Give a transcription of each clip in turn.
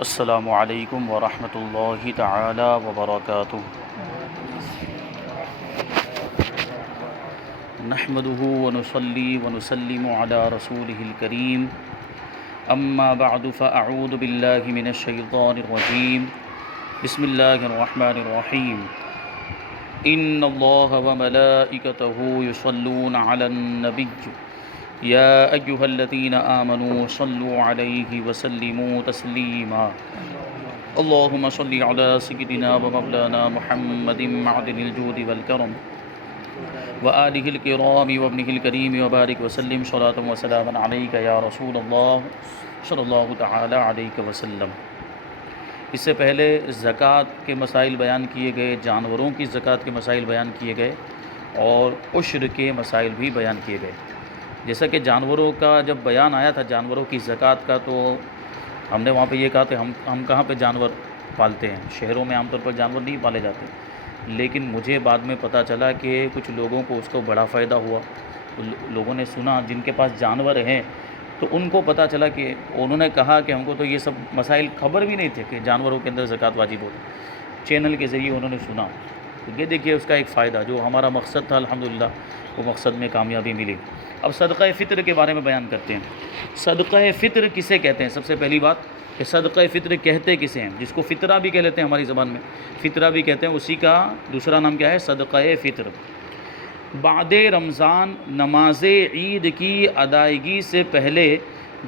السلام علیکم ورحمۃ اللہ تعالی وبرکاتہ۔ نحمده ونصلي ونسلم على رسوله الكريم، اما بعد فاعوذ باللہ من الشیطان الرجیم، بسم اللہ الرحمن الرحیم۔ ان اللہ وملائکتہ یصلون علی النبی یا ایہا الذین آمنوا صلوا علیہ وسلموا تسلیما۔ اللہم صل علی سیدنا ومولانا محمد معدن الجود والکرم وآلہ الکرام وابنہ الکریم وبارک وسلم صلاۃ وسلام علیک یا رسول اللہ صلی اللہ تعالی علیہ وسلم۔ اس سے پہلے زکوٰۃ کے مسائل بیان کیے گئے، جانوروں کی زکوٰۃ کے مسائل بیان کیے گئے اور عشر کے مسائل بھی بیان کیے گئے۔ جیسا کہ جانوروں کا جب بیان آیا تھا، جانوروں کی زکوٰۃ کا، تو ہم نے وہاں پہ یہ کہا کہ ہم کہاں پہ جانور پالتے ہیں، شہروں میں عام طور پر جانور نہیں پالے جاتے، لیکن مجھے بعد میں پتہ چلا کہ کچھ لوگوں کو اس کو بڑا فائدہ ہوا۔ لوگوں نے سنا جن کے پاس جانور ہیں تو ان کو پتہ چلا کہ انہوں نے کہا کہ ہم کو تو یہ سب مسائل خبر بھی نہیں تھے کہ جانوروں کے اندر زکوٰۃ واجب ہوتی، چینل کے ذریعے انہوں نے سنا۔ تو یہ دیکھیے اس کا ایک فائدہ، جو ہمارا مقصد تھا الحمدللہ وہ مقصد میں کامیابی ملی۔ اب صدقہ فطر کے بارے میں بیان کرتے ہیں۔ صدقہ فطر کسے کہتے ہیں؟ سب سے پہلی بات کہ صدقہ فطر کہتے کسے ہیں؟ جس کو فطرہ بھی کہہ لیتے ہیں ہماری زبان میں، فطرہ بھی کہتے ہیں، اسی کا دوسرا نام کیا ہے؟ صدقہ فطر۔ بعد رمضان نماز عید کی ادائیگی سے پہلے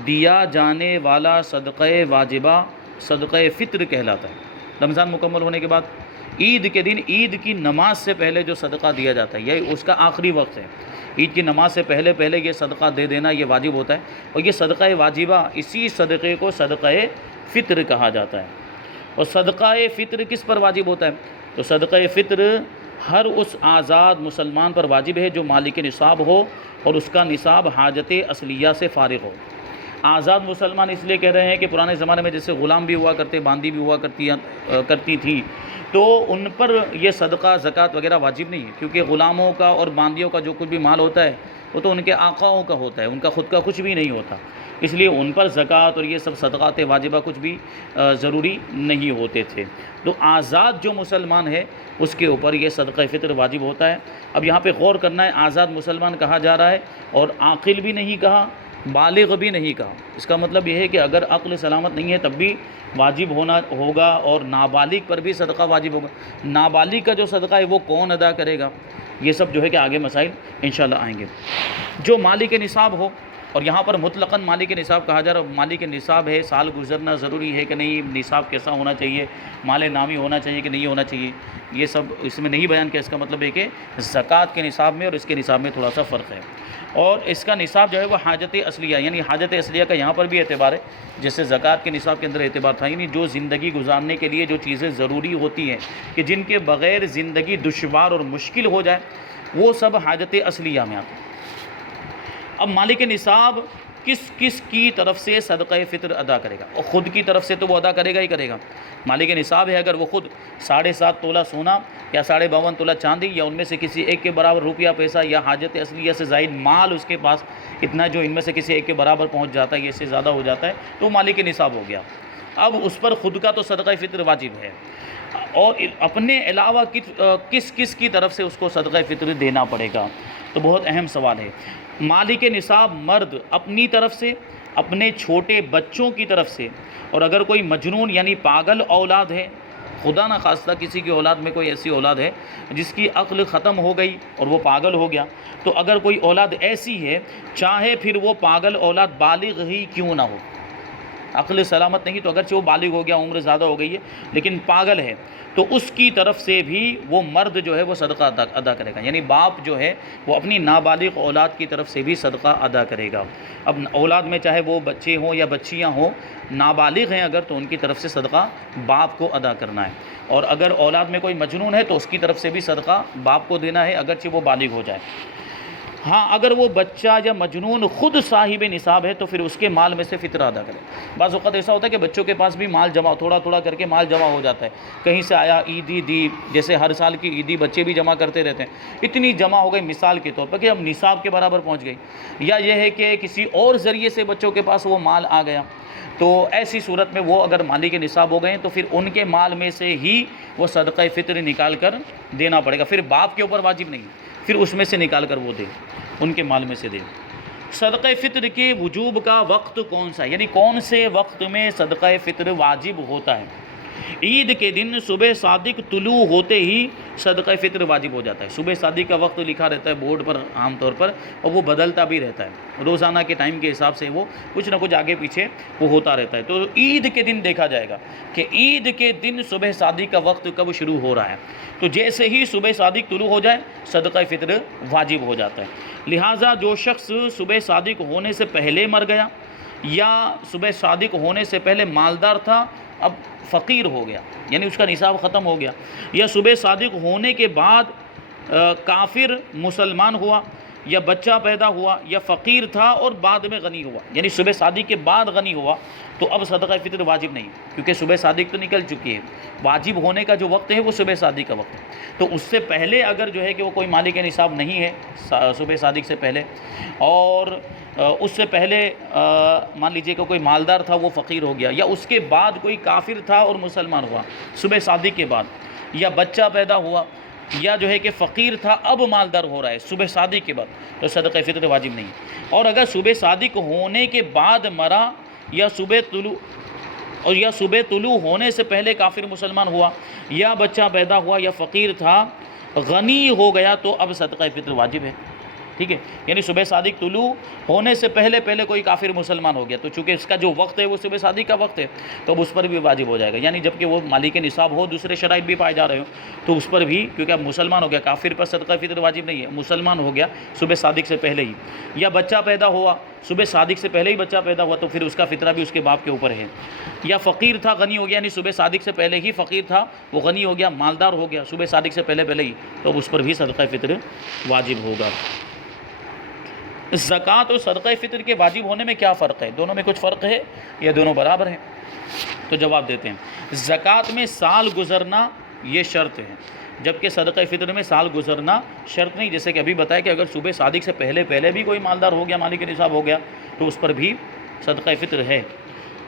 دیا جانے والا صدقہ واجبہ صدقہ فطر کہلاتا ہے۔ رمضان مکمل ہونے کے بعد عید کے دن عید کی نماز سے پہلے جو صدقہ دیا جاتا ہے، یہ اس کا آخری وقت ہے۔ عید کی نماز سے پہلے یہ صدقہ دے دینا یہ واجب ہوتا ہے، اور یہ صدقہ واجبہ، اسی صدقے کو صدقہ فطر کہا جاتا ہے۔ اور صدقہ فطر کس پر واجب ہوتا ہے؟ تو صدقہ فطر ہر اس آزاد مسلمان پر واجب ہے جو مالک نصاب ہو اور اس کا نصاب حاجت اصلیہ سے فارغ ہو۔ آزاد مسلمان اس لیے کہہ رہے ہیں کہ پرانے زمانے میں جیسے غلام بھی ہوا کرتے، باندی بھی ہوا کرتی تھی، تو ان پر یہ صدقہ زکوٰۃ وغیرہ واجب نہیں ہے، کیونکہ غلاموں کا اور باندیوں کا جو کچھ بھی مال ہوتا ہے وہ تو ان کے آقاؤں کا ہوتا ہے، ان کا خود کا کچھ بھی نہیں ہوتا، اس لیے ان پر زکوٰۃ اور یہ سب صدقات واجبہ کچھ بھی ضروری نہیں ہوتے تھے۔ تو آزاد جو مسلمان ہے اس کے اوپر یہ صدقہ فطر واجب ہوتا ہے۔ اب یہاں پہ غور کرنا ہے، آزاد مسلمان کہا جا رہا ہے اور عاقل بھی نہیں کہا، بالغ بھی نہیں کہا۔ اس کا مطلب یہ ہے کہ اگر عقل سلامت نہیں ہے تب بھی واجب ہوگا، اور نابالغ پر بھی صدقہ واجب ہوگا۔ نابالغ کا جو صدقہ ہے وہ کون ادا کرے گا؟ یہ سب جو ہے کہ آگے مسائل انشاءاللہ آئیں گے۔ جو مالک نصاب ہو، اور یہاں پر مطلقاً مالک نصاب کہا جا رہا ہے، مالک نصاب ہے، سال گزرنا ضروری ہے کہ نہیں، نصاب کیسا ہونا چاہیے، مال نامی ہونا چاہیے کہ نہیں ہونا چاہیے، یہ سب اس میں نہیں بیان کیا۔ اس کا مطلب ہے کہ زکوٰۃ کے نصاب میں اور اس کے نصاب میں تھوڑا سا فرق ہے، اور اس کا نصاب جو ہے وہ حاجت اصلیہ، یعنی حاجت اصلیہ کا یہاں پر بھی اعتبار ہے، جیسے زکوٰۃ کے نصاب کے اندر اعتبار تھا، یعنی جو زندگی گزارنے کے لیے جو چیزیں ضروری ہوتی ہیں کہ جن کے بغیر زندگی دشوار اور مشکل ہو جائے، وہ سب حاجت اصلیہ میں آتے ہیں۔ اب مالک نصاب کس کی طرف سے صدقہ فطر ادا کرے گا؟ اور خود کی طرف سے تو وہ ادا کرے گا ہی کرے گا۔ مالک نصاب ہے، اگر وہ خود 7.5 تولہ سونا یا 52.5 تولہ چاندی یا ان میں سے کسی ایک کے برابر روپیہ پیسہ یا حاجت اصلیہ سے زائد مال اس کے پاس اتنا جو ان میں سے کسی ایک کے برابر پہنچ جاتا ہے، یہ اس سے زیادہ ہو جاتا ہے، تو مالک نصاب ہو گیا۔ اب اس پر خود کا تو صدقہ فطر واجب ہے، اور اپنے علاوہ کس کی طرف سے اس کو صدقہ فطر دینا پڑے گا؟ تو بہت اہم سوال ہے۔ مالک نصاب مرد اپنی طرف سے، اپنے چھوٹے بچوں کی طرف سے، اور اگر کوئی مجنون یعنی پاگل اولاد ہے، خدا نہ خواستہ کسی کی اولاد میں کوئی ایسی اولاد ہے جس کی عقل ختم ہو گئی اور وہ پاگل ہو گیا، تو اگر کوئی اولاد ایسی ہے، چاہے پھر وہ پاگل اولاد بالغ ہی کیوں نہ ہو، عقل سلامت نہیں تو اگرچہ وہ بالغ ہو گیا، عمر زیادہ ہو گئی ہے لیکن پاگل ہے، تو اس کی طرف سے بھی وہ مرد جو ہے وہ صدقہ ادا کرے گا، یعنی باپ جو ہے وہ اپنی نابالغ اولاد کی طرف سے بھی صدقہ ادا کرے گا۔ اب اولاد میں چاہے وہ بچے ہوں یا بچیاں ہوں، نابالغ ہیں اگر تو ان کی طرف سے صدقہ باپ کو ادا کرنا ہے، اور اگر اولاد میں کوئی مجنون ہے تو اس کی طرف سے بھی صدقہ باپ کو دینا ہے اگرچہ وہ بالغ ہو جائے۔ ہاں اگر وہ بچہ یا مجنون خود صاحب نصاب ہے تو پھر اس کے مال میں سے فطرہ ادا کرے۔ بعض اوقات ایسا ہوتا ہے کہ بچوں کے پاس بھی مال جمع، تھوڑا تھوڑا کر کے مال جمع ہو جاتا ہے، کہیں سے آیا عیدی دی، جیسے ہر سال کی عیدی بچے بھی جمع کرتے رہتے ہیں، اتنی جمع ہو گئی مثال کے طور پر کہ اب نصاب کے برابر پہنچ گئی، یا یہ ہے کہ کسی اور ذریعے سے بچوں کے پاس وہ مال آ گیا، تو ایسی صورت میں وہ اگر مالک نصاب ہو گئے ہیں تو پھر ان کے مال میں سے ہی وہ صدقہ فطر نکال کر دینا پڑے گا، پھر باپ کے اوپر واجب نہیں، پھر اس میں سے نکال کر وہ دے، ان کے مال میں سے دے۔ صدقہ فطر کے وجوب کا وقت کون سا ہے، یعنی کون سے وقت میں صدقہ فطر واجب ہوتا ہے؟ عید کے دن صبح صادق طلوع ہوتے ہی صدقہ فطر واجب ہو جاتا ہے۔ صبح صادق کا وقت لکھا رہتا ہے بورڈ پر عام طور پر، اور وہ بدلتا بھی رہتا ہے، روزانہ کے ٹائم کے حساب سے وہ کچھ نہ کچھ آگے پیچھے وہ ہوتا رہتا ہے۔ تو عید کے دن دیکھا جائے گا کہ عید کے دن صبح صادق کا وقت کب شروع ہو رہا ہے، تو جیسے ہی صبح صادق طلوع ہو جائے صدقہ فطر واجب ہو جاتا ہے۔ لہٰذا جو شخص صبح صادق ہونے سے پہلے مر گیا، یا صبح صادق ہونے سے پہلے مالدار تھا اب فقیر ہو گیا، یعنی اس کا نصاب ختم ہو گیا، یا صبح صادق ہونے کے بعد کافر مسلمان ہوا، یا بچہ پیدا ہوا، یا فقیر تھا اور بعد میں غنی ہوا، یعنی صبح صادق کے بعد غنی ہوا، تو اب صدقہ فطر واجب نہیں، کیونکہ صبح صادق تو نکل چکی ہے، واجب ہونے کا جو وقت ہے وہ صبح صادق کا وقت ہے۔ تو اس سے پہلے اگر جو ہے کہ وہ کوئی مالک نصاب نہیں ہے صبح صادق سے پہلے، اور اس سے پہلے مان لیجئے کہ کوئی مالدار تھا وہ فقیر ہو گیا، یا اس کے بعد کوئی کافر تھا اور مسلمان ہوا صبح صادق کے بعد، یا بچہ پیدا ہوا، یا جو ہے کہ فقیر تھا اب مالدار ہو رہا ہے صبح صادق کے بعد، تو صدقہ فطر واجب نہیں۔ اور اگر صبح صادق ہونے کے بعد مرا، یا صبح طلوع ہونے سے پہلے کافر مسلمان ہوا، یا بچہ پیدا ہوا، یا فقیر تھا غنی ہو گیا، تو اب صدقہ فطر واجب ہے، ٹھیک ہے۔ یعنی صبح صادق طلوع ہونے سے پہلے کوئی کافر مسلمان ہو گیا، تو چونکہ اس کا جو وقت ہے وہ صبح صادق کا وقت ہے، تو اب اس پر بھی واجب ہو جائے گا، یعنی جبکہ وہ مالک نصاب ہو، دوسرے شرائط بھی پائے جا رہے ہوں، تو اس پر بھی، کیونکہ اب مسلمان ہو گیا، کافر پر صدقہ فطر واجب نہیں ہے، مسلمان ہو گیا صبح صادق سے پہلے ہی، یا بچہ پیدا ہوا صبح صادق سے پہلے ہی بچہ پیدا ہوا، تو پھر اس کا فطرہ بھی اس کے باپ کے اوپر ہے، یا فقیر تھا غنی ہو گیا، یعنی صبح صادق سے پہلے ہی فقیر تھا وہ غنی ہو گیا، مالدار ہو گیا صبح صادق سے پہلے ہی، تو اب اس پر بھی صدقہ فطر واجب ہوگا۔ زکوٰۃ اور صدقہ فطر کے واجب ہونے میں کیا فرق ہے؟ دونوں میں کچھ فرق ہے یا دونوں برابر ہیں؟ تو جواب دیتے ہیں، زکوٰۃ میں سال گزرنا یہ شرط ہے، جبکہ صدقہ فطر میں سال گزرنا شرط نہیں، جیسے کہ ابھی بتایا کہ اگر صبح صادق سے پہلے بھی کوئی مالدار ہو گیا، مالک نصاب ہو گیا، تو اس پر بھی صدقہ فطر ہے۔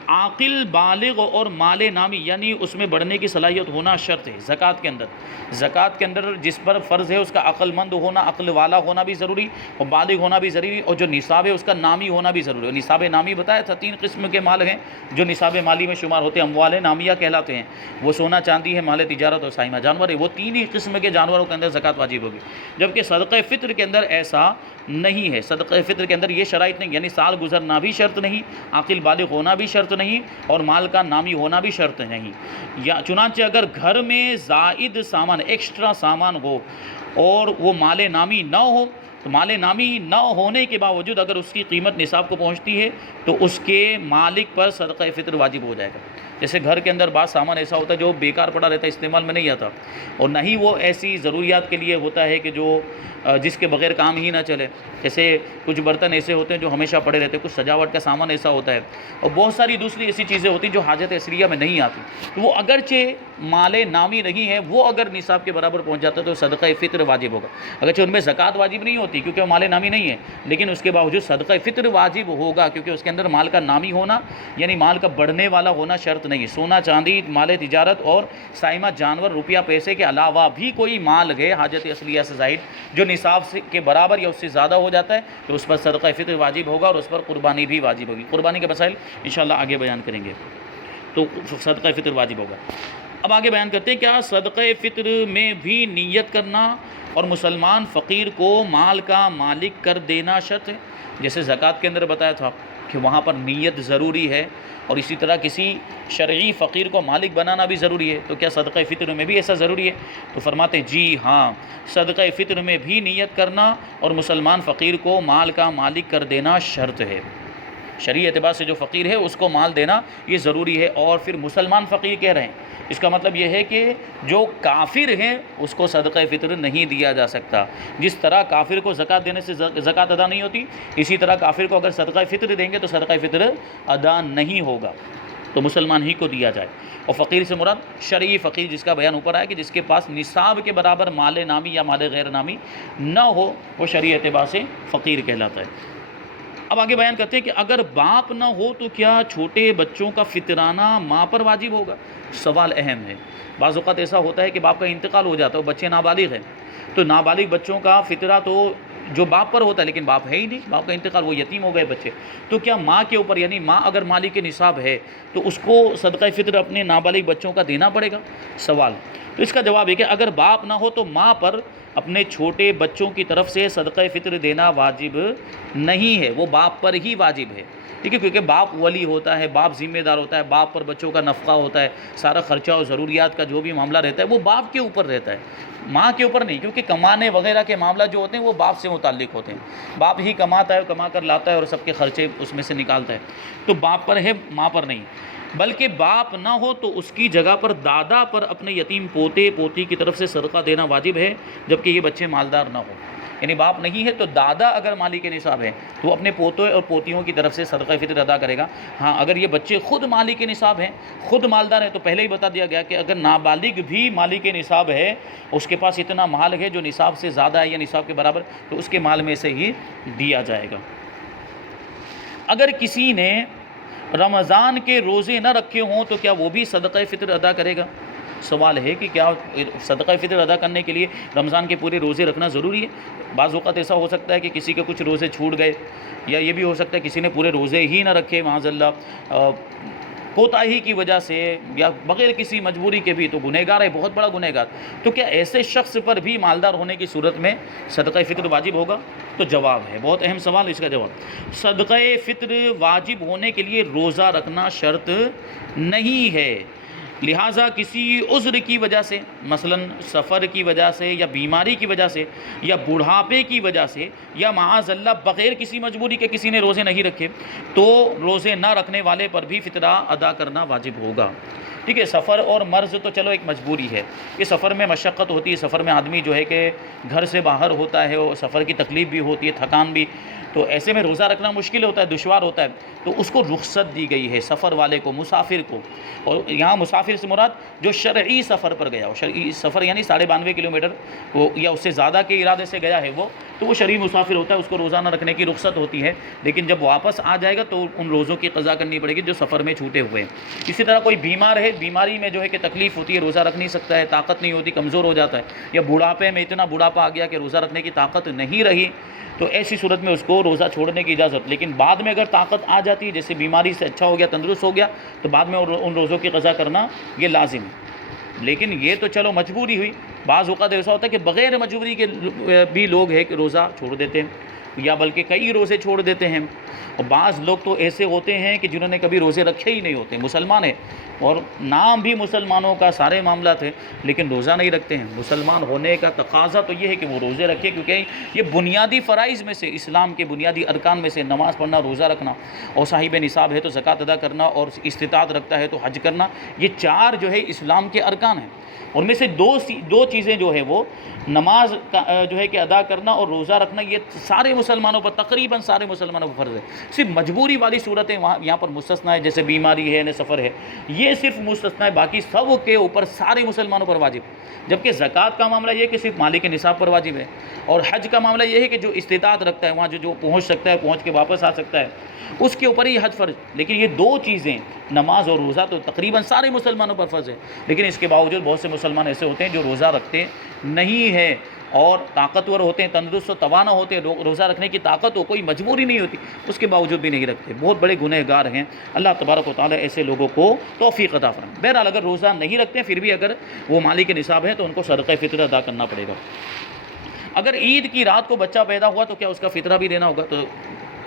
عاقل بالغ اور مال نامی، یعنی اس میں بڑھنے کی صلاحیت ہونا شرط ہے زکوٰۃ کے اندر۔ زکوٰۃ کے اندر جس پر فرض ہے اس کا عقل مند ہونا، عقل والا ہونا بھی ضروری، اور بالغ ہونا بھی ضروری، اور جو نصاب ہے اس کا نامی ہونا بھی ضروری ہے۔ نصاب نامی بتایا تھا 3 قسم کے مال ہیں جو نصاب مالی میں شمار ہوتے ہیں، اموال نامیہ کہلاتے ہیں، وہ سونا چاندی ہے، مال تجارت اور سائمہ جانور ہے، وہ 3 ہی قسم کے جانوروں کے اندر زکوٰۃ واجب ہوگی، جبکہ صدقہ فطر کے اندر ایسا نہیں ہے۔ صدقہ فطر کے اندر یہ شرائط نہیں، یعنی سال گزرنا بھی شرط نہیں، عاقل بالغ ہونا بھی شرط نہیں، اور مال کا نامی ہونا بھی شرط نہیں۔ یا چنانچہ اگر گھر میں زائد سامان، ایکسٹرا سامان ہو اور وہ مال نامی نہ ہو، تو مال نامی نہ ہونے کے باوجود اگر اس کی قیمت نصاب کو پہنچتی ہے تو اس کے مالک پر صدقہ فطر واجب ہو جائے گا۔ جیسے گھر کے اندر بعض سامان ایسا ہوتا ہے جو بیکار پڑا رہتا ہے، استعمال میں نہیں آتا، اور نہ ہی وہ ایسی ضروریات کے لیے ہوتا ہے کہ جو جس کے بغیر کام ہی نہ چلے، جیسے کچھ برتن ایسے ہوتے ہیں جو ہمیشہ پڑے رہتے ہیں، کچھ سجاوٹ کا سامان ایسا ہوتا ہے، اور بہت ساری دوسری ایسی چیزیں ہوتی ہیں جو حاجت اصلیہ میں نہیں آتی، تو وہ اگرچہ مال نامی نہیں ہے، وہ اگر نصاب کے برابر پہنچ جاتا ہے تو صدقہ فطر واجب ہوگا۔ اگرچہ ان میں زکوٰۃ واجب نہیں ہوتی کیونکہ وہ مال نامی نہیں ہے، لیکن اس کے باوجود صدقہ فطر واجب ہوگا، کیونکہ اس کے اندر مال کا نامی ہونا، یعنی مال کا بڑھنے والا ہونا شرط نہیں ہے۔ سونا چاندی، مال تجارت اور سائمہ جانور، روپیہ پیسے کے علاوہ بھی کوئی مال ہے حاجت اصلیہ سے زائد جو نصاب کے برابر یا اس سے زیادہ ہو جاتا ہے، تو اس پر صدقہ فطر واجب ہوگا، اور اس پر قربانی بھی واجب ہوگی۔ قربانی کے مسائل انشاءاللہ آگے بیان کریں گے، تو صدقہ فطر واجب ہوگا۔ اب آگے بیان کرتے ہیں، کیا صدقہ فطر میں بھی نیت کرنا اور مسلمان فقیر کو مال کا مالک کر دینا شرط ہے؟ جیسے زکوٰۃ کے اندر بتایا تھا کہ وہاں پر نیت ضروری ہے، اور اسی طرح کسی شرعی فقیر کو مالک بنانا بھی ضروری ہے، تو کیا صدقہ فطر میں بھی ایسا ضروری ہے؟ تو فرماتے ہیں جی ہاں، صدقہ فطر میں بھی نیت کرنا اور مسلمان فقیر کو مال کا مالک کر دینا شرط ہے۔ شرعی اعتبار سے جو فقیر ہے اس کو مال دینا یہ ضروری ہے۔ اور پھر مسلمان فقیر کہہ رہے ہیں، اس کا مطلب یہ ہے کہ جو کافر ہیں اس کو صدقہ فطر نہیں دیا جا سکتا۔ جس طرح کافر کو زکوٰۃ دینے سے زکوٰۃ ادا نہیں ہوتی، اسی طرح کافر کو اگر صدقہ فطر دیں گے تو صدقہ فطر ادا نہیں ہوگا، تو مسلمان ہی کو دیا جائے۔ اور فقیر سے مراد شرعی فقیر جس کا بیان اوپر آیا کہ جس کے پاس نصاب کے برابر مال نامی یا مال غیر نامی نہ ہو، وہ شرعی اعتبار سے فقیر کہلاتا ہے۔ اب آگے بیان کرتے ہیں کہ اگر باپ نہ ہو تو کیا چھوٹے بچوں کا فطرانہ ماں پر واجب ہوگا؟ سوال اہم ہے۔ بعض اوقات ایسا ہوتا ہے کہ باپ کا انتقال ہو جاتا ہے، بچے نابالغ ہیں، تو نابالغ بچوں کا فطرہ تو جو باپ پر ہوتا ہے، لیکن باپ ہے ہی نہیں، باپ کا انتقال، وہ یتیم ہو گئے بچے، تو کیا ماں کے اوپر، یعنی ماں اگر مالک نصاب ہے تو اس کو صدقہ فطر اپنے نابالغ بچوں کا دینا پڑے گا؟ سوال۔ تو اس کا جواب ہے کہ اگر باپ نہ ہو تو ماں پر اپنے چھوٹے بچوں کی طرف سے صدقہ فطر دینا واجب نہیں ہے، وہ باپ پر ہی واجب ہے، ٹھیک ہے، کیونکہ باپ ولی ہوتا ہے، باپ ذمہ دار ہوتا ہے، باپ پر بچوں کا نفقہ ہوتا ہے، سارا خرچہ اور ضروریات کا جو بھی معاملہ رہتا ہے وہ باپ کے اوپر رہتا ہے، ماں کے اوپر نہیں، کیونکہ کمانے وغیرہ کے معاملہ جو ہوتے ہیں وہ باپ سے متعلق ہوتے ہیں، باپ ہی کماتا ہے، کما کر لاتا ہے اور سب کے خرچے اس میں سے نکالتا ہے، تو باپ پر ہے، ماں پر نہیں۔ بلکہ باپ نہ ہو تو اس کی جگہ پر دادا پر اپنے یتیم پوتے پوتی کی طرف سے صدقہ دینا واجب ہے، جبکہ یہ بچے مالدار نہ ہوں، یعنی باپ نہیں ہے تو دادا اگر مالک نصاب ہے تو وہ اپنے پوتوں اور پوتیوں کی طرف سے صدقہ فطر ادا کرے گا۔ ہاں اگر یہ بچے خود مالک نصاب ہیں، خود مالدار ہیں، تو پہلے ہی بتا دیا گیا کہ اگر نابالغ بھی مالک نصاب ہے، اس کے پاس اتنا مال ہے جو نصاب سے زیادہ ہے یا نصاب کے برابر، تو اس کے مال میں سے ہی دیا جائے گا۔ اگر کسی نے رمضان کے روزے نہ رکھے ہوں تو کیا وہ بھی صدقہ فطر ادا کرے گا؟ سوال ہے کہ کیا صدقہ فطر ادا کرنے کے لیے رمضان کے پورے روزے رکھنا ضروری ہے؟ بعض اوقات ایسا ہو سکتا ہے کہ کسی کے کچھ روزے چھوٹ گئے، یا یہ بھی ہو سکتا ہے کسی نے پورے روزے ہی نہ رکھے، معاذ اللہ کوتاہی کی وجہ سے یا بغیر کسی مجبوری کے بھی، تو گنہگار ہے، بہت بڑا گنہگار۔ تو کیا ایسے شخص پر بھی مالدار ہونے کی صورت میں صدقہ فطر واجب ہوگا؟ تو جواب ہے، بہت اہم سوال، اس کا جواب صدقہ فطر واجب ہونے کے لیے روزہ رکھنا شرط نہیں ہے، لہٰذا کسی عذر کی وجہ سے، مثلا سفر کی وجہ سے یا بیماری کی وجہ سے یا بڑھاپے کی وجہ سے یا معاذ اللہ بغیر کسی مجبوری کے کسی نے روزے نہیں رکھے، تو روزے نہ رکھنے والے پر بھی فطرہ ادا کرنا واجب ہوگا، ٹھیک ہے۔ سفر اور مرض تو چلو ایک مجبوری ہے، کہ سفر میں مشقت ہوتی ہے، سفر میں آدمی جو ہے کہ گھر سے باہر ہوتا ہے، اور سفر کی تکلیف بھی ہوتی ہے، تھکان بھی، تو ایسے میں روزہ رکھنا مشکل ہوتا ہے، دشوار ہوتا ہے، تو اس کو رخصت دی گئی ہے، سفر والے کو، مسافر کو۔ اور یہاں مسافر سے مراد جو شرعی سفر پر گیا ہو، شرعی سفر یعنی 92.5 کلومیٹر یا اس سے زیادہ کے ارادے سے گیا ہے تو وہ شرعی مسافر ہوتا ہے، اس کو روزہ نہ رکھنے کی رخصت ہوتی ہے، لیکن جب واپس آ جائے گا تو ان روزوں کی قضا کرنی پڑے گی جو سفر میں چھوٹے ہوئے ہیں۔ اسی طرح کوئی بیمار ہے، بیماری میں جو ہے کہ تکلیف ہوتی ہے، روزہ رکھ نہیں سکتا ہے، طاقت نہیں ہوتی، کمزور ہو جاتا ہے، یا بڑھاپے میں اتنا بڑھاپا آ گیا کہ روزہ رکھنے کی طاقت نہیں رہی، تو ایسی صورت میں اس کو روزہ چھوڑنے کی اجازت، لیکن بعد میں اگر طاقت آ جاتی ہے، جیسے بیماری سے اچھا ہو گیا، تندرست ہو گیا، تو بعد میں ان روزوں کی قضا کرنا یہ لازم ہے۔ لیکن یہ تو چلو مجبوری ہوئی، بعض اوقات ایسا ہوتا ہے کہ بغیر مجبوری کے بھی لوگ ہیں کہ روزہ چھوڑ دیتے ہیں، یا بلکہ کئی روزے چھوڑ دیتے ہیں، اور بعض لوگ تو ایسے ہوتے ہیں کہ جنہوں نے کبھی روزے رکھے ہی نہیں ہوتے، مسلمان ہیں اور نام بھی مسلمانوں کا، سارے معاملات ہیں، لیکن روزہ نہیں رکھتے ہیں۔ مسلمان ہونے کا تقاضا تو یہ ہے کہ وہ روزے رکھے، کیونکہ یہ بنیادی فرائض میں سے، اسلام کے بنیادی ارکان میں سے نماز پڑھنا، روزہ رکھنا، اور صاحب نصاب ہے تو زکوٰۃ ادا کرنا، اور استطاعت رکھتا ہے تو حج کرنا، یہ چار جو ہے اسلام کے ارکان ہیں۔ ان میں سے دو چیزیں جو ہے وہ نماز جو ہے کہ ادا کرنا اور روزہ رکھنا، یہ سارے مسلمانوں پر، تقریباً سارے مسلمانوں پر فرض ہے۔ صرف مجبوری والی صورتیں یہاں پر مستثنیٰ ہے، جیسے بیماری ہے، سفر ہے، یہ صرف مستثنیٰ ہے، باقی سب کے اوپر سارے مسلمانوں پر واجب۔ جبکہ زکوٰۃ کا معاملہ یہ ہے کہ صرف مالک نصاب پر واجب ہے، اور حج کا معاملہ یہ ہے کہ جو استطاعت رکھتا ہے، وہاں جو پہنچ سکتا ہے، پہنچ کے واپس آ سکتا ہے، اس کے اوپر ہی حج فرض۔ لیکن یہ دو چیزیں، نماز اور روزہ، تو تقریباً سارے مسلمانوں پر فرض ہے، لیکن اس کے باوجود بہت سے مسلمان ایسے ہوتے ہیں جو روزہ رکھتے نہیں ہیں، اور طاقتور ہوتے ہیں، تندرست و توانا ہوتے ہیں، روزہ رکھنے کی طاقت ہو، کوئی مجبوری نہیں ہوتی، اس کے باوجود بھی نہیں رکھتے، بہت بڑے گنہگار ہیں۔ اللہ تبارک و تعالیٰ ایسے لوگوں کو توفیق عطا فرمائے۔ بہرحال اگر روزہ نہیں رکھتے پھر بھی اگر وہ مالک نصاب ہے تو ان کو صدقہ فطر ادا کرنا پڑے گا۔ اگر عید کی رات کو بچہ پیدا ہوا تو کیا اس کا فطرہ بھی دینا ہوگا؟ تو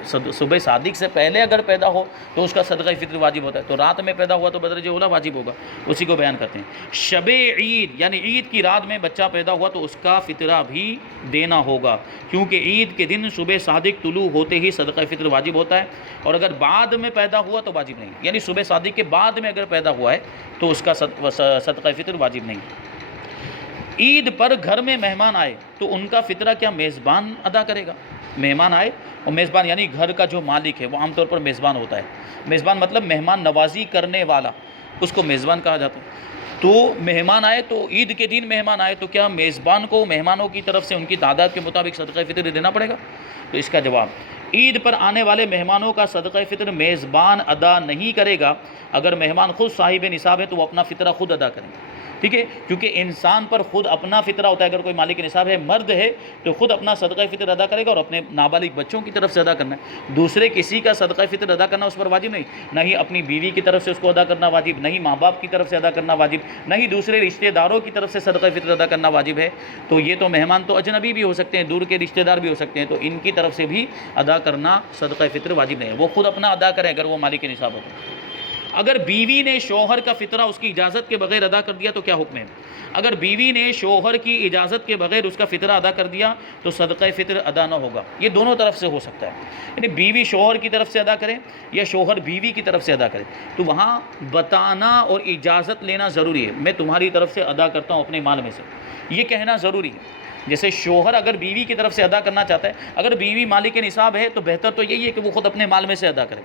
صبح صادق سے پہلے اگر پیدا ہو تو اس کا صدقہ فطر واجب ہوتا ہے، تو رات میں پیدا ہوا تو بدرجہ اولیٰ واجب ہوگا، اسی کو بیان کرتے ہیں۔ شب عید یعنی عید کی رات میں بچہ پیدا ہوا تو اس کا فطرہ بھی دینا ہوگا، کیونکہ عید کے دن صبح صادق طلوع ہوتے ہی صدقہ فطر واجب ہوتا ہے، اور اگر بعد میں پیدا ہوا تو واجب نہیں، یعنی صبح صادق کے بعد میں اگر پیدا ہوا ہے تو اس کا صدقہ فطر واجب نہیں۔ عید پر گھر میں مہمان آئے تو ان کا فطرہ کیا میزبان ادا کرے گا؟ مہمان آئے، اور میزبان یعنی گھر کا جو مالک ہے وہ عام طور پر میزبان ہوتا ہے، میزبان مطلب مہمان نوازی کرنے والا، اس کو میزبان کہا جاتا ہے۔ تو مہمان آئے تو عید کے دن مہمان آئے تو کیا میزبان کو مہمانوں کی طرف سے ان کی تعداد کے مطابق صدقہ فطر دینا پڑے گا؟ تو اس کا جواب، عید پر آنے والے مہمانوں کا صدقہ فطر میزبان ادا نہیں کرے گا، اگر مہمان خود صاحب نصاب ہے تو وہ اپنا فطرہ خود ادا کریں گے، ٹھیک ہے، کیونکہ انسان پر خود اپنا فطرہ ہوتا ہے، اگر کوئی مالک نصاب ہے مرد ہے تو خود اپنا صدقہ فطر ادا کرے گا اور اپنے نابالغ بچوں کی طرف سے ادا کرنا ہے، دوسرے کسی کا صدقہ فطر ادا کرنا اس پر واجب نہیں، نہ ہی اپنی بیوی کی طرف سے اس کو ادا کرنا واجب، نہ ہی ماں باپ کی طرف سے ادا کرنا واجب، نہ ہی دوسرے رشتہ داروں کی طرف سے صدقہ فطر ادا کرنا واجب ہے۔ تو یہ تو مہمان تو اجنبی بھی ہو سکتے ہیں، دور کے رشتہ دار بھی ہو سکتے ہیں، تو ان کی طرف سے بھی ادا کرنا صدقہ فطر واجب نہیں ہے، وہ خود اپنا ادا کریں اگر وہ مالک نصاب ہو۔ اگر بیوی نے شوہر کا فطرہ اس کی اجازت کے بغیر ادا کر دیا تو کیا حکم ہے؟ اگر بیوی نے شوہر کی اجازت کے بغیر اس کا فطرہ ادا کر دیا تو صدقہ فطر ادا نہ ہوگا۔ یہ دونوں طرف سے ہو سکتا ہے، یعنی بیوی شوہر کی طرف سے ادا کرے یا شوہر بیوی کی طرف سے ادا کرے، تو وہاں بتانا اور اجازت لینا ضروری ہے، میں تمہاری طرف سے ادا کرتا ہوں اپنے مال میں سے، یہ کہنا ضروری ہے۔ جیسے شوہر اگر بیوی کی طرف سے ادا کرنا چاہتا ہے، اگر بیوی مالک نصاب ہے تو بہتر تو یہی ہے کہ وہ خود اپنے مال میں سے ادا کرے،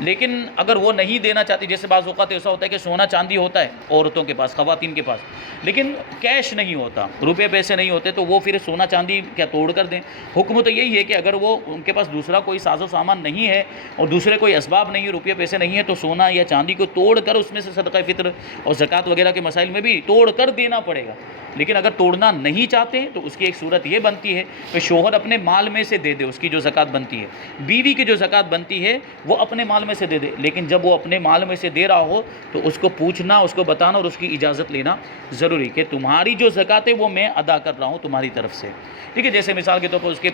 لیکن اگر وہ نہیں دینا چاہتی، جیسے بعض اوقات ایسا ہوتا ہے کہ سونا چاندی ہوتا ہے عورتوں کے پاس، خواتین کے پاس، لیکن کیش نہیں ہوتا، روپے پیسے نہیں ہوتے، تو وہ پھر سونا چاندی کیا توڑ کر دیں؟ حکم تو یہی ہے کہ اگر وہ ان کے پاس دوسرا کوئی ساز و سامان نہیں ہے اور دوسرے کوئی اسباب نہیں ہے، روپے پیسے نہیں ہے، تو سونا یا چاندی کو توڑ کر اس میں سے صدقہ فطر اور زکوٰۃ وغیرہ کے مسائل میں بھی توڑ کر دینا پڑے گا۔ لیکن اگر توڑنا نہیں چاہتے تو اس کی ایک صورت یہ بنتی ہے کہ شوہر اپنے مال میں سے دے دے، اس کی جو زکوٰۃ بنتی ہے، بیوی کی جو زکوٰۃ بنتی ہے وہ اپنے مال میں سے دے دے، لیکن جب وہ اپنے مال میں سے دے رہا ہو تو اس کو پوچھنا، اس کو بتانا اور اس کی اجازت لینا ضروری کہ تمہاری جو زکوٰۃ ہے وہ میں ادا کر رہا ہوں تمہاری طرف سے، ٹھیک ہے۔ جیسے مثال کے طور پر اس کے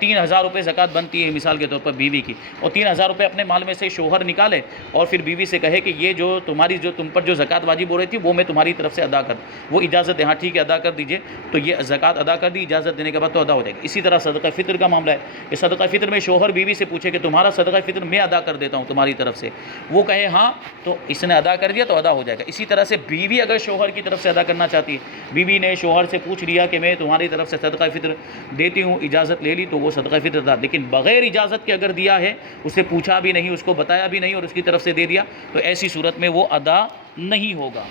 3000 روپے زکوٰۃ بنتی ہے مثال کے طور پر بیوی کی، اور 3000 روپے اپنے مال میں سے شوہر نکالے اور پھر بیوی سے کہے کہ یہ جو تمہاری جو تم پر جو زکوٰۃ واجب ہو رہی تھی وہ میں تمہاری طرف سے ادا کر، وہ اجازت دے، ہاں ٹھیک ہے ادا کر دیجئے، تو یہ زکوٰۃ ادا کر دی، اجازت دینے کے بعد تو ادا ہو جائے گا۔ اسی طرح صدقہ فطر کا معاملہ ہے کہ صدقہ فطر میں شوہر بیوی سے پوچھے کہ تمہارا صدقہ فطر میں ادا کر دیتا ہوں تمہاری طرف سے، وہ کہے ہاں تو اس نے ادا کر دیا تو ادا ہو جائے گا۔ اسی طرح سے بیوی اگر شوہر کی طرف سے ادا کرنا چاہتی ہے، بیوی نے شوہر سے پوچھ لیا کہ میں تمہاری طرف سے صدقہ فطر دیتی ہوں، اجازت لے لی تو وہ صدقہ فطر ادا، لیکن بغیر اجازت کے اگر دیا ہے، اسے پوچھا بھی نہیں، اس کو بتایا بھی نہیں اور اس کی طرف سے دے دیا، تو ایسی صورت میں وہ ادا نہیں ہوگا،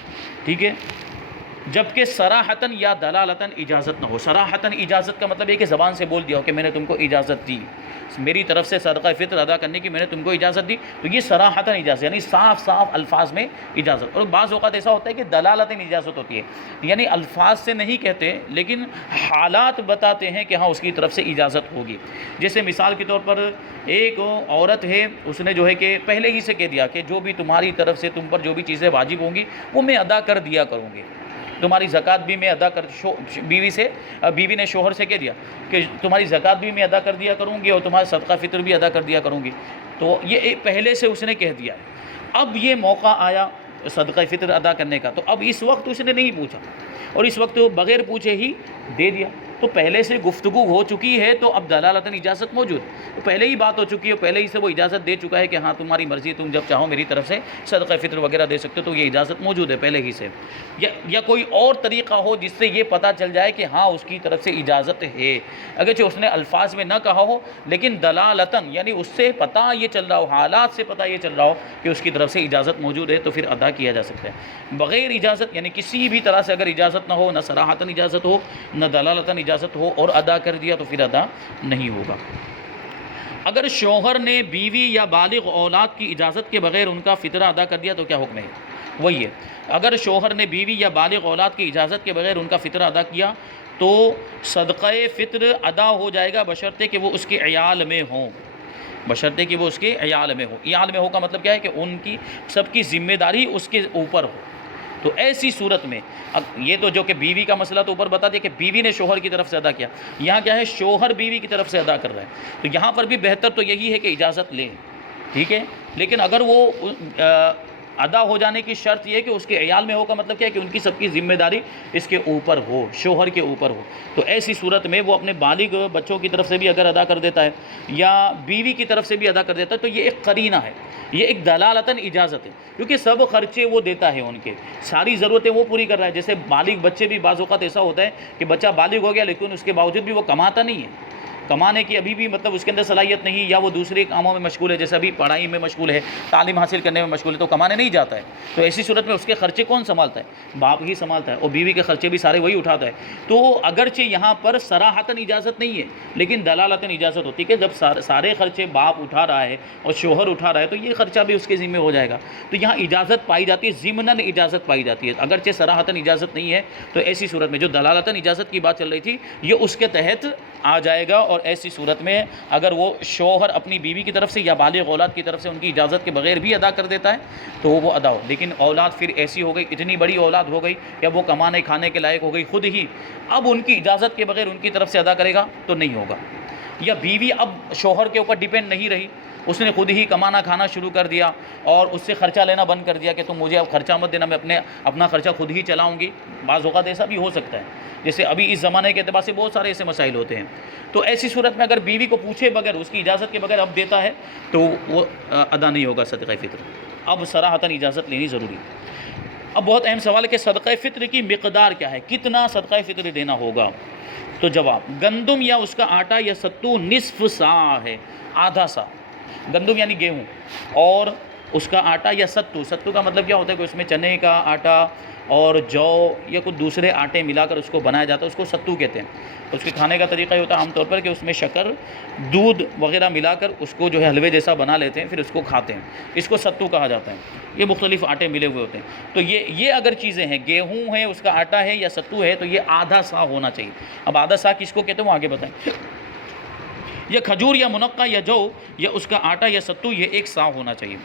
ٹھیک ہے۔ جبکہ صراحتاً یا دلالتاً اجازت نہ ہو۔ صراحتاً اجازت کا مطلب یہ کہ زبان سے بول دیا ہو کہ میں نے تم کو اجازت دی، میری طرف سے صدقہ فطر ادا کرنے کی میں نے تم کو اجازت دی، تو یہ صراحتاً اجازت، یعنی صاف صاف الفاظ میں اجازت۔ اور بعض اوقات ایسا ہوتا ہے کہ دلالتاً اجازت ہوتی ہے، یعنی الفاظ سے نہیں کہتے لیکن حالات بتاتے ہیں کہ ہاں اس کی طرف سے اجازت ہوگی۔ جیسے مثال کے طور پر ایک عورت ہے، اس نے جو ہے کہ پہلے ہی سے کہہ دیا کہ جو بھی تمہاری طرف سے تم پر جو بھی چیزیں واجب ہوں گی وہ میں ادا کر دیا کروں گی، تمہاری زکوٰۃ بھی میں ادا کر، بیوی نے شوہر سے کہہ دیا کہ تمہاری زکوٰۃ بھی میں ادا کر دیا کروں گی اور تمہارا صدقہ فطر بھی ادا کر دیا کروں گی، تو یہ پہلے سے اس نے کہہ دیا ہے۔ اب یہ موقع آیا صدقہ فطر ادا کرنے کا، تو اب اس وقت اس نے نہیں پوچھا اور اس وقت بغیر پوچھے ہی دے دیا، تو پہلے سے گفتگو ہو چکی ہے تو اب دلالتاً اجازت موجود، تو پہلے ہی بات ہو چکی ہے، پہلے ہی سے وہ اجازت دے چکا ہے کہ ہاں تمہاری مرضی، تم جب چاہو میری طرف سے صدقہ فطر وغیرہ دے سکتے ہو، تو یہ اجازت موجود ہے پہلے ہی سے۔ یا کوئی اور طریقہ ہو جس سے یہ پتہ چل جائے کہ ہاں اس کی طرف سے اجازت ہے، اگرچہ اس نے الفاظ میں نہ کہا ہو لیکن دلالتاً، یعنی اس سے پتہ یہ چل رہا ہو، حالات سے پتہ یہ چل رہا ہو کہ اس کی طرف سے اجازت موجود ہے، تو پھر ادا کیا جا سکتا ہے۔ بغیر اجازت یعنی کسی بھی طرح سے اگر اجازت نہ ہو، نہ صراحتاً اجازت ہو نہ دلالتاً اجازت ہو اور ادا کر دیا تو پھر ادا نہیں ہوگا۔ اگر شوہر نے بیوی یا بالغ اولاد کی اجازت کے بغیر ان کا فطرہ ادا کر دیا تو کیا حکم ہے؟ وہی ہے، اگر شوہر نے بیوی یا بالغ اولاد کی اجازت کے بغیر ان کا فطرہ ادا کیا تو صدقہ فطر ادا ہو جائے گا، بشرطے کہ وہ اس کے عیال میں ہوں، بشرطے کہ وہ اس کے عیال میں ہو۔ عیال میں ہو کا مطلب کیا ہے کہ ان کی سب کی ذمہ داری اس کے اوپر ہو، تو ایسی صورت میں اب یہ تو جو کہ بیوی کا مسئلہ تو اوپر بتا دیا کہ بیوی نے شوہر کی طرف سے ادا کیا، یہاں کیا ہے شوہر بیوی کی طرف سے ادا کر رہا ہے، تو یہاں پر بھی بہتر تو یہی ہے کہ اجازت لیں، ٹھیک ہے، لیکن اگر وہ ادا ہو جانے کی شرط یہ ہے کہ اس کے عیال میں ہو کا مطلب کیا ہے کہ ان کی سب کی ذمہ داری اس کے اوپر ہو، شوہر کے اوپر ہو، تو ایسی صورت میں وہ اپنے بالغ بچوں کی طرف سے بھی اگر ادا کر دیتا ہے یا بیوی کی طرف سے بھی ادا کر دیتا ہے تو یہ ایک قرینہ ہے، یہ ایک دلالتاً اجازت ہے، کیونکہ سب خرچے وہ دیتا ہے، ان کے ساری ضرورتیں وہ پوری کر رہا ہے۔ جیسے بالغ بچے بھی بعض اوقات ایسا ہوتا ہے کہ بچہ بالغ ہو گیا لیکن اس کے باوجود بھی وہ کماتا نہیں ہے، کمانے کی ابھی بھی مطلب اس کے اندر صلاحیت نہیں، یا وہ دوسرے کاموں میں مشغول ہے، جیسے ابھی پڑھائی میں مشغول ہے، تعلیم حاصل کرنے میں مشغول ہے، تو کمانے نہیں جاتا ہے، تو ایسی صورت میں اس کے خرچے کون سنبھالتا ہے؟ باپ ہی سنبھالتا ہے، اور بیوی کے خرچے بھی سارے وہی اٹھاتا ہے۔ تو اگرچہ یہاں پر صراحتاً اجازت نہیں ہے لیکن دلالتاً اجازت ہوتی ہے کہ جب سارے خرچے باپ اٹھا رہا ہے اور شوہر اٹھا رہا ہے تو یہ خرچہ بھی اس کے ذمہ ہو جائے گا، تو یہاں اجازت پائی جاتی ہے، ضمناً اجازت پائی جاتی ہے، اگرچہ صراحتاً اجازت نہیں ہے، تو ایسی صورت میں جو دلالتاً اجازت کی بات چل رہی تھی یہ اس کے تحت آ جائے گا، اور ایسی صورت میں اگر وہ شوہر اپنی بیوی کی طرف سے یا بالغ اولاد کی طرف سے ان کی اجازت کے بغیر بھی ادا کر دیتا ہے تو وہ ادا ہو، لیکن اولاد پھر ایسی ہو گئی، اتنی بڑی اولاد ہو گئی یا وہ کمانے کھانے کے لائق ہو گئی خود ہی، اب ان کی اجازت کے بغیر ان کی طرف سے ادا کرے گا تو نہیں ہوگا، یا بیوی اب شوہر کے اوپر ڈیپینڈ نہیں رہی، اس نے خود ہی کمانا کھانا شروع کر دیا اور اس سے خرچہ لینا بند کر دیا کہ تم مجھے اب خرچہ مت دینا، میں اپنا خرچہ خود ہی چلاؤں گی، بعض اوقات ایسا بھی ہو سکتا ہے، جیسے ابھی اس زمانے کے اعتبار سے بہت سارے ایسے مسائل ہوتے ہیں، تو ایسی صورت میں اگر بیوی کو پوچھے بغیر اس کی اجازت کے بغیر اب دیتا ہے تو وہ ادا نہیں ہوگا صدقہ فطر، اب صراحتاً اجازت لینی ضروری ہے۔ اب بہت اہم سوال ہے کہ صدقہ فطر کی مقدار کیا ہے، کتنا صدقہ فطر دینا ہوگا؟ تو جواب، گندم یا اس کا آٹا یا ستو نصف صاع ہے، آدھا صاع، گندم یعنی گیہوں، اور اس کا آٹا یا ستو کا مطلب کیا ہوتا ہے کہ اس میں چنے کا آٹا اور جو یا کچھ دوسرے آٹے ملا کر اس کو بنایا جاتا ہے، اس کو ستو کہتے ہیں، اس کے کھانے کا طریقہ یہ ہوتا ہے عام طور پر کہ اس میں شکر دودھ وغیرہ ملا کر اس کو جو ہے حلوے جیسا بنا لیتے ہیں، پھر اس کو کھاتے ہیں، اس کو ستو کہا جاتا ہے، یہ مختلف آٹے ملے ہوئے ہوتے ہیں، تو یہ اگر چیزیں ہیں، گیہوں ہے، اس کا آٹا ہے یا ستو ہے، تو یہ آدھا صاع ہونا چاہیے۔ اب آدھا صاع کس کو کہتے ہیں وہ آگے بتائیں۔ یا کھجور یا منقع یا جو یا اس کا آٹا یا ستو، یہ ایک صاع ہونا چاہیے۔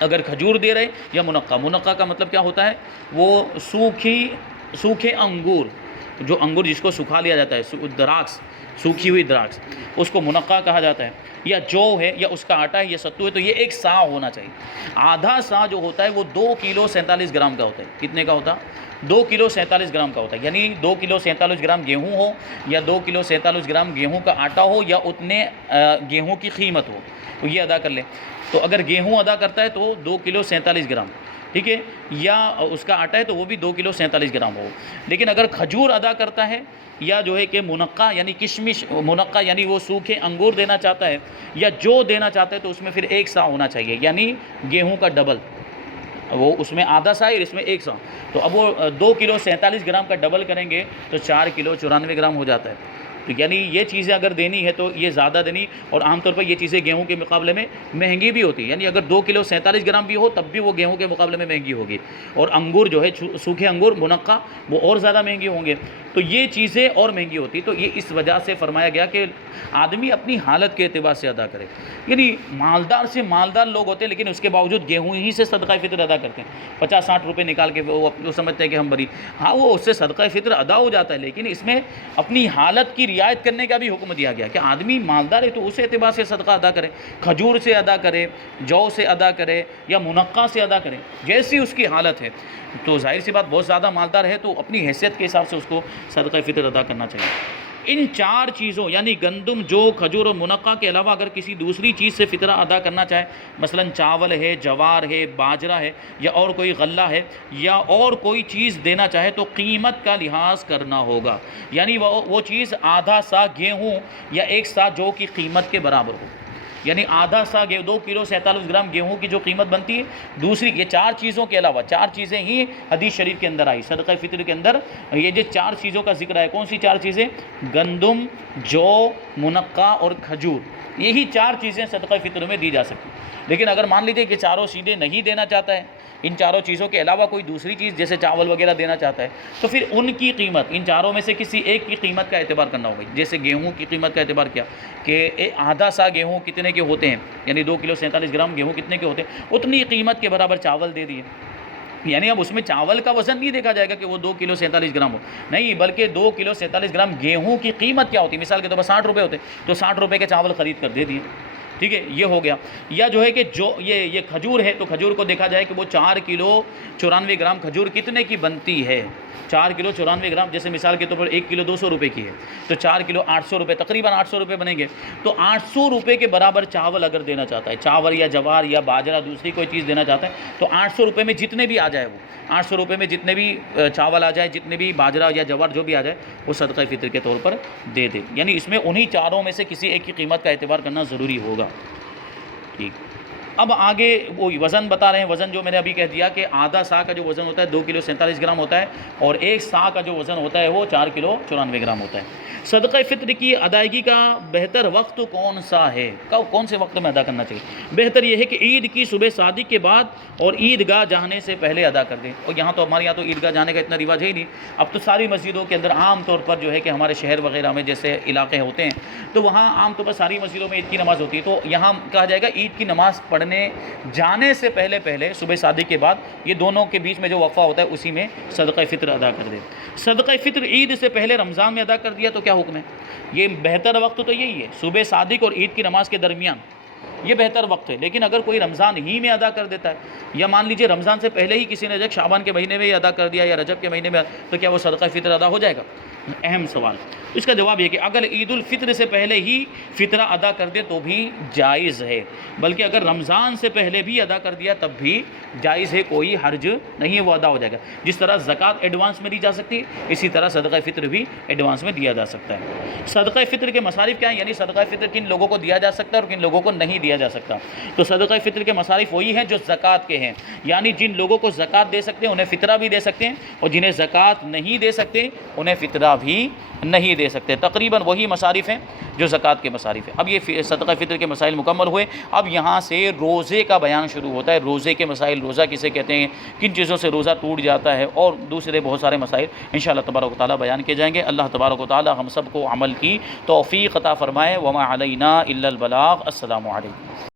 اگر کھجور دے رہے یا منقع کا مطلب کیا ہوتا ہے؟ وہ سوکھے انگور، جو انگور جس کو سکھا لیا جاتا ہے، دراکس، سوکھی ہوئی دراکس، اس کو منقع کہا جاتا ہے، یا جو ہے یا اس کا آٹا ہے یا ستو ہے، تو یہ ایک صاع ہونا چاہیے۔ آدھا صاع جو ہوتا ہے وہ 2 کلو 47 گرام کا ہوتا ہے، کتنے کا ہوتا؟ 2 کلو 47 گرام کا ہوتا ہے، یعنی 2 کلو 47 گرام گیہوں ہو یا 2 کلو 47 گرام گیہوں کا آٹا ہو یا اتنے گیہوں کی قیمت ہو، تو یہ ادا کر لیں۔ تو اگر گیہوں ادا کرتا ہے تو 2 کلو 47 گرام، ٹھیک ہے، یا اس کا آٹا ہے تو وہ بھی 2 کلو 47 گرام ہو، لیکن اگر کھجور ادا کرتا ہے یا جو ہے کہ منقع یعنی کشمش، منقع یعنی وہ سوکھے انگور دینا چاہتا ہے یا جو دینا چاہتا ہے، تو اس میں پھر ایک صاع ہونا چاہیے، یعنی گیہوں کا ڈبل، وہ اس میں آدھا صاع اور اس میں ایک صاع، تو اب وہ 2 کلو 47 گرام کا ڈبل کریں گے تو 4 کلو 94 گرام ہو جاتا ہے۔ تو یعنی یہ چیزیں اگر دینی ہے تو یہ زیادہ دینی، اور عام طور پر یہ چیزیں گیہوں کے مقابلے میں مہنگی بھی ہوتی ہے، یعنی اگر 2 کلو 47 گرام بھی ہو تب بھی وہ گیہوں کے مقابلے میں مہنگی ہوگی، اور انگور جو ہے سوکھے انگور منقع وہ اور زیادہ مہنگے ہوں گے، تو یہ چیزیں اور مہنگی ہوتی، تو یہ اس وجہ سے فرمایا گیا کہ آدمی اپنی حالت کے اعتبار سے ادا کرے، یعنی مالدار سے مالدار لوگ ہوتے ہیں لیکن اس کے باوجود گیہوں ہی سے صدقہ فطر ادا کرتے ہیں، 50-60 روپے نکال کے وہ سمجھتے ہیں کہ ہم بری، ہاں وہ اس سے صدقہ فطر ادا ہو جاتا ہے، لیکن اس میں اپنی حالت کی رعایت کرنے کا بھی حکم دیا گیا کہ آدمی مالدار ہے تو اس اعتبار سے صدقہ ادا کرے، کھجور سے ادا کرے، جو سے ادا کرے یا منقع سے ادا کرے، جیسی اس کی حالت ہے، تو ظاہر سی بات بہت زیادہ مالدار ہے تو اپنی حیثیت کے حساب سے اس کو صدقہ فطر ادا کرنا چاہیے۔ ان 4 چیزوں یعنی گندم، جو، کھجور اور منقع کے علاوہ اگر کسی دوسری چیز سے فطرہ ادا کرنا چاہے، مثلا چاول ہے، جوار ہے، باجرہ ہے، یا اور کوئی غلہ ہے، یا اور کوئی چیز دینا چاہے تو قیمت کا لحاظ کرنا ہوگا، یعنی وہ چیز آدھا صاع گیہوں یا 1 صاع جو کی قیمت کے برابر ہو، یعنی آدھا صاع 2 کلو 47 گرام گیہوں کی جو قیمت بنتی ہے، دوسری یہ 4 چیزوں کے علاوہ 4 چیزیں ہی حدیث شریف کے اندر آئی، صدقہ فطر کے اندر یہ جو 4 چیزوں کا ذکر ہے، کون سی 4 چیزیں؟ گندم، جو، منقع اور کھجور، یہی 4 چیزیں صدقہ فطر میں دی جا سکتی، لیکن اگر مان لیجیے کہ چاروں چیزیں نہیں دینا چاہتا ہے، ان 4 چیزوں کے علاوہ کوئی دوسری چیز جیسے چاول وغیرہ دینا چاہتا ہے، تو پھر ان کی قیمت، ان 4 میں سے کسی ایک کی قیمت کا اعتبار کرنا ہوگا، جیسے گیہوں کی قیمت کا اعتبار کیا کہ آدھا صاع گیہوں کتنے کے ہوتے ہیں، یعنی 2 کلو 47 گرام گیہوں کتنے کے ہوتے ہیں، اتنی قیمت کے برابر چاول دے دیے، یعنی اب اس میں چاول کا وزن نہیں دیکھا جائے گا کہ وہ 2 کلو 47 گرام ہو، نہیں، بلکہ 2 کلو 47 گرام گیہوں کی قیمت کیا ہوتی ہے، مثال کے طور پر 60 روپے ہوتے تو 60 روپے کے چاول خرید کر دے دیے، ٹھیک ہے، یہ ہو گیا۔ یا جو ہے کہ جو یہ کھجور ہے تو کھجور کو دیکھا جائے کہ وہ 4 کلو 94 گرام کھجور کتنے کی بنتی ہے، 4 کلو 94 گرام، جیسے مثال کے طور پر 1 کلو 200 روپے کی ہے تو 4 کلو 800 روپے، تقریباً 800 روپے بنیں گے، تو 800 روپے کے برابر چاول اگر دینا چاہتا ہے، چاول یا جوار یا باجرہ دوسری کوئی چیز دینا چاہتا ہے، تو 800 روپے میں جتنے بھی آ جائے، وہ 800 روپے میں جتنے بھی چاول آ جائے، جتنے بھی باجرہ یا جوار جو بھی آ جائے، وہ صدقہ فطر کے طور پر دے دے، یعنی اس میں انہی چاروں میں سے کسی ایک کی قیمت کا اعتبار کرنا ضروری ہوگا، ٹھیک۔ اب آگے وہ وزن بتا رہے ہیں، وزن جو میں نے ابھی کہہ دیا کہ آدھا سا کا جو وزن ہوتا ہے 2 کلو 47 گرام ہوتا ہے، اور 1 سا کا جو وزن ہوتا ہے وہ 4 کلو 94 گرام ہوتا ہے۔ صدقہ فطر کی ادائیگی کا بہتر وقت کون سا ہے، کون سے وقت میں ادا کرنا چاہیے؟ بہتر یہ ہے کہ عید کی صبح صادق کے بعد اور عیدگاہ جانے سے پہلے ادا کر دیں، اور یہاں تو ہمارے یہاں تو عیدگاہ جانے کا اتنا رواج ہے ہی نہیں، اب تو ساری مسجدوں کے اندر عام طور پر جو ہے کہ ہمارے شہر وغیرہ میں جیسے علاقے ہوتے ہیں تو وہاں عام طور پر ساری مسجدوں میں عید کی نماز ہوتی ہے، تو یہاں کہا جائے گا عید کی نماز پڑھنے جانے سے پہلے صبح صادق کے بعد، یہ دونوں کے بیچ میں جو وقفہ ہوتا ہے اسی میں صدقہ فطر ادا کر دے۔ صدقہ فطر عید سے پہلے رمضان میں ادا کر دیا تو کیا حکم ہے؟ یہ بہتر وقت تو یہی ہے، صبح صادق اور عید کی نماز کے درمیان، یہ بہتر وقت ہے، لیکن اگر کوئی رمضان ہی میں ادا کر دیتا ہے، یا مان لیجئے رمضان سے پہلے ہی کسی نے شعبان کے مہینے میں ہی ادا کر دیا یا رجب کے مہینے میں، تو کیا وہ صدقہ فطر ادا ہو جائے گا؟ اہم سوال۔ اس کا جواب یہ کہ اگر عید الفطر سے پہلے ہی فطرہ ادا کر دے تو بھی جائز ہے، بلکہ اگر رمضان سے پہلے بھی ادا کر دیا تب بھی جائز ہے، کوئی حرج نہیں ہے، وہ ادا ہو جائے گا۔ جس طرح زکوٰۃ ایڈوانس میں دی جا سکتی ہے، اسی طرح صدقہ فطر بھی ایڈوانس میں دیا جا سکتا ہے۔ صدقہ فطر کے مصارف کیا ہیں، یعنی صدقہ فطر کن لوگوں کو دیا جا سکتا ہے اور کن لوگوں کو نہیں دیا جا سکتا؟ تو صدقہ فطر کے مصارف وہی ہیں جو زکوٰۃ کے ہیں، یعنی جن لوگوں کو زکوٰۃ دے سکتے ہیں انہیں فطرہ بھی دے سکتے ہیں، اور جنہیں زکوٰۃ نہیں دے سکتے انہیں فطرہ بھی نہیں دے سکتے۔ تقریباً وہی مصارف ہیں جو زکوٰۃ کے مصارف ہیں۔ اب یہ صدقہ فطر کے مسائل مکمل ہوئے، اب یہاں سے روزے کا بیان شروع ہوتا ہے، روزے کے مسائل، روزہ کسے کہتے ہیں، کن چیزوں سے روزہ ٹوٹ جاتا ہے، اور دوسرے بہت سارے مسائل انشاءاللہ تبارک و تعالیٰ بیان کیے جائیں گے۔ اللہ تبارک و تعالیٰ ہم سب کو عمل کی توفیق عطا فرمائے۔ وما علینا الا البلاغ۔ السلام علیکم۔